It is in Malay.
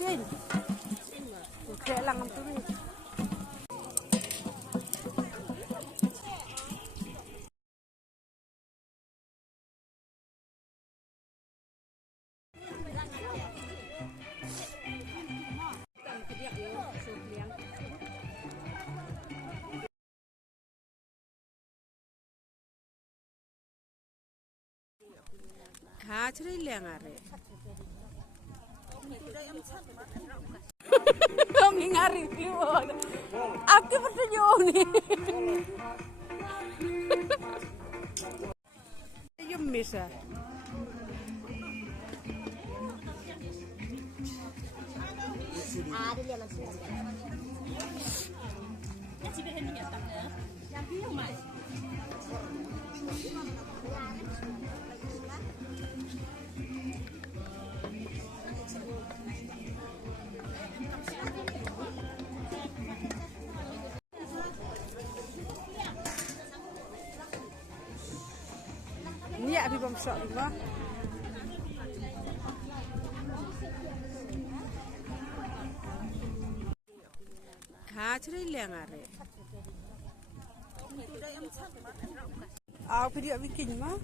Sin. Kaya lang ang tuloy. Ha, ceri liang are. Kong ngari pion. Aki pertunjuk ni. Yum misa. Ada dia masih. Yang sibuk hendak tak ya? Yang dia mai. Ni abi bamsak ni bah. Ha, ceri liang are. Aku dia bikin mah.